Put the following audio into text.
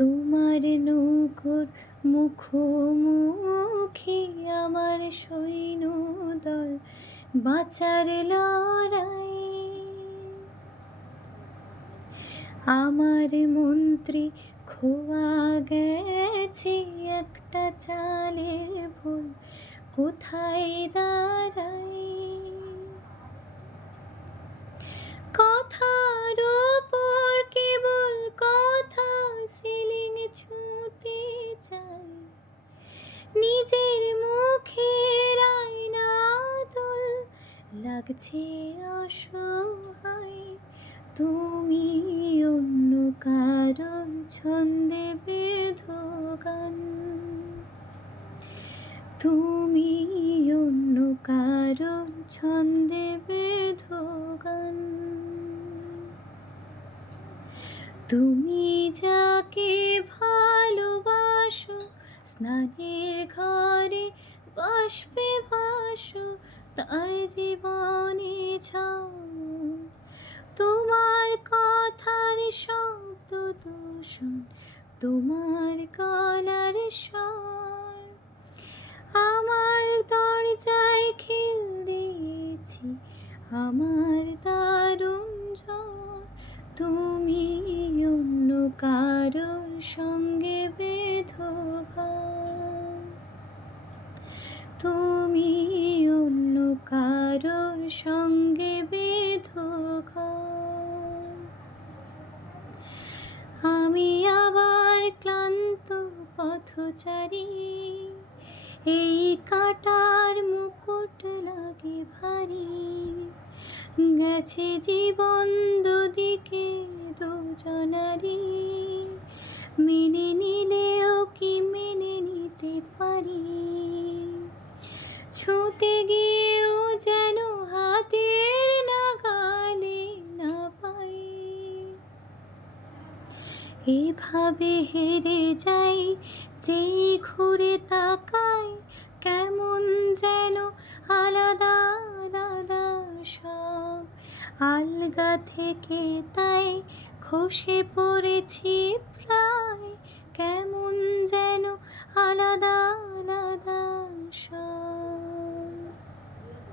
তোমার নৌকোর মুখোমুখি আমার সৈন্যদল, বাঁচার লড়াই। আমার মন্ত্রী খোয়া গেছে একটা চালের ভুল, কোথায় দাঁড়াই। কথার ওপর কেবল কথা সিলিং ছুঁতে চাই, নিজের মুখের আয়না দোল লাগছে অসহায়। তুমি অন্য কারোর ছন্দে বেঁধো গান, তুমি অন্য কারোর ছন্দে বেঁধো গান। তুমি যাকে ভালোবাসো স্নানের ঘরে বাষ্পে ভাসো, তার জীবনে ছাও তোমার কথার শব্দ দূষণ, তোমার গলার স্বর। আমার দরজায় খিল দিয়েছি আমার দারুণ ঝড়, তুমি অন্য কারোর সঙ্গে বেঁধো ঘর, তুমি অন্য কারোর সঙ্গে বেঁধো ঘর। আমি আবার ক্লান্ত পথচারী, এই কাঁটার মুকুট লাগে ভারী। গেছে জীবন দুদিকে দুজনারি, মেনে নিলেও কি মেনে নিতে পারি। ছুঁতে গিয়েও যেন হাতের নাগালে না পাই, এভাবে হেরে যাই যেই ঘুরে তাকাই। কেমন যেন আলাদা আলাদা সব, আলগা থেকে তাই খসে পড়েছি প্রায়। কেমন যেন আলাদা আলাদা সব।